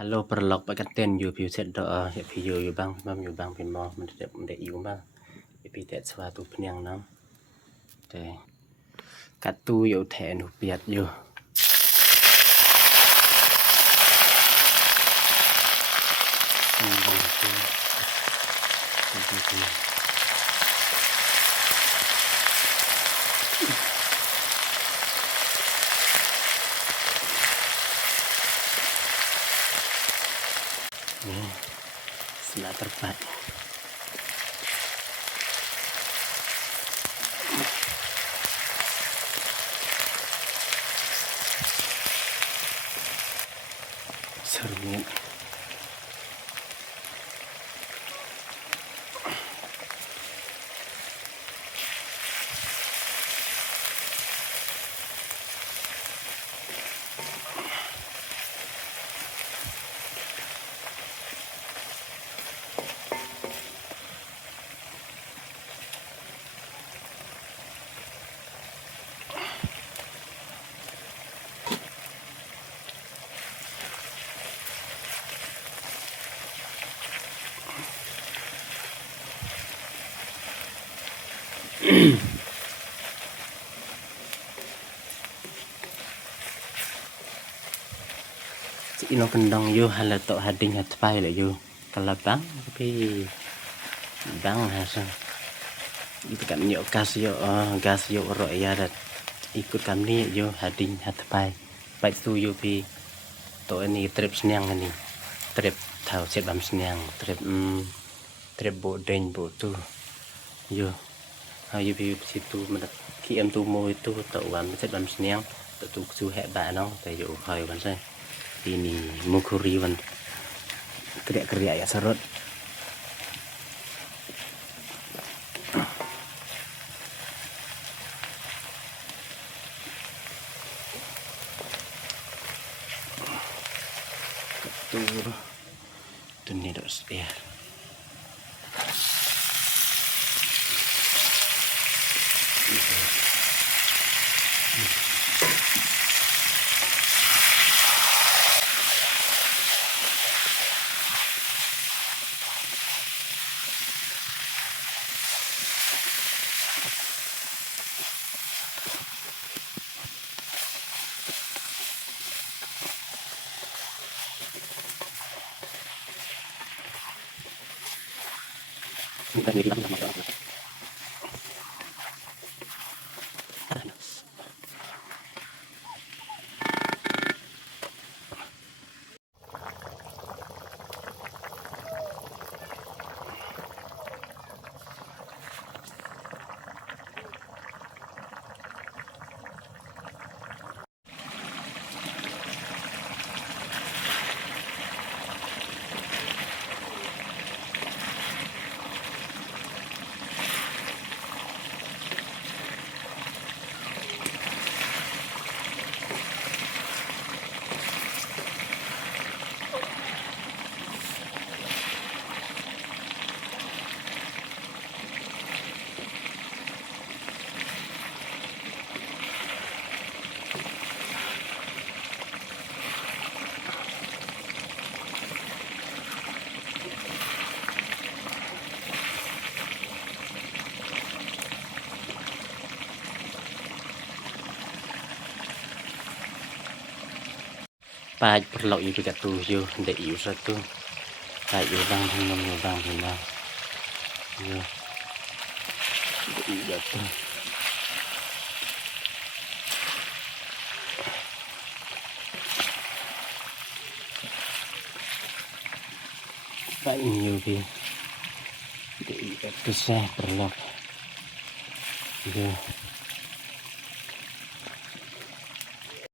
Halo perlok pagkaten you piu set do ya piu you bang mam you bang pin moมันอยู่บ้างya pi tet swa tu pniang nang te kat tu you the nu piat you Selat terbat sermit ino kendang you halatok hading hatpai le you kalau bang tapi bang hasan itu kan yo gas yo ro ya dat ikut kami yo hading hatpai baik tu you pi to ini trip seniang ini trip thau set bam seniang trip bo deng bo tu yo you pi situ mendak ki em tu mo itu to bam set bam seniang tu su he ba no te yo hai kan sai ini mukuri wan kriak-kriak ya serut tu ni dos ya bukan jadi lama lama Paj perlok you dekat tu you ndek you satu paj you bang minum you bang minum you jatuh paj you bi ndek you tu saya perlok you